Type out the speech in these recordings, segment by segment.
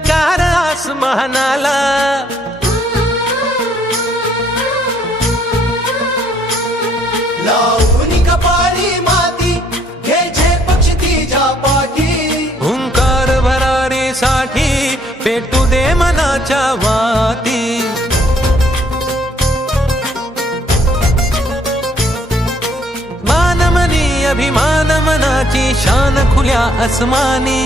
ललकार आसमानाला, लावून कपाळी माती घे पक्षी तिच्या पाठी, हुंकार भरारीसाठी पेटू दे मनाच्या वाती. मानमनी अभिमान मनाची शान खुल्या आसमानी,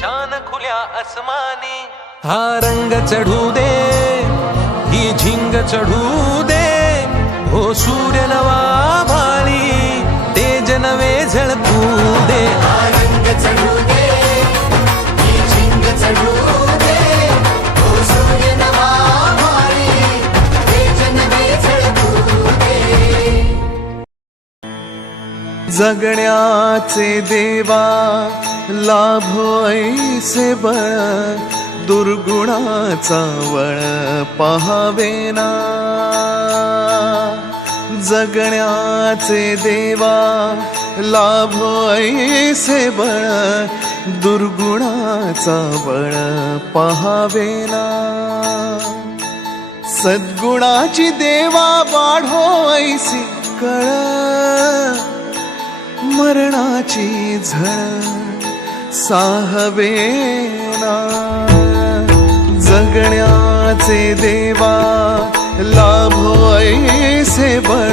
शान खुल्या आसमानी. हा रंग चढू दे, ही झिंग चढू दे, हो सूर्य नवा भाळी तेज नवे झळकू दे. हा रंग चढू दे, ही झिंग चढू दे, हो सूर्य नवा भाळी तेज नवे झळकू दे. जगण्याचे देवा लाभो ऐसे बळ, दुर्गुणाचा वळ पहावेना. जगण्याचे देवा लाभो ऐसे बळ, दुर्गुणाचा बळ पहावेना. सद्गुणाची देवा वाढो ऐसी कळ, मरणाची झळ साहवेना. जगण्याचे देवा लाभो ऐसे बळ,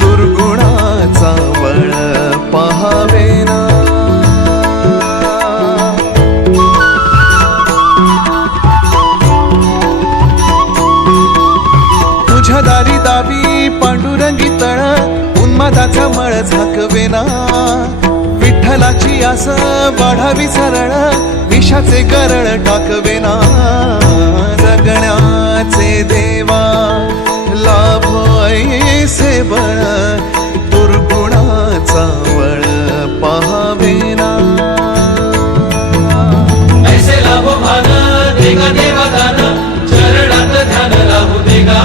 दुर्गुणाचा बळ पहावेना. तुझ्या दारी दावी पांडुरंगी तळ, उन्मादाचा मळ झाकवेना. विठ्ठलाची आस वाढावी सरळ, विषाचे गरळ टाकवेना. जगण्याचे देवा लाभो ऐसे बळ, दुर्गुणाचा बळ पहावेना. ऐसे लाभो भान देगा देवा दान, चरणात ध्यान लाभू देगा.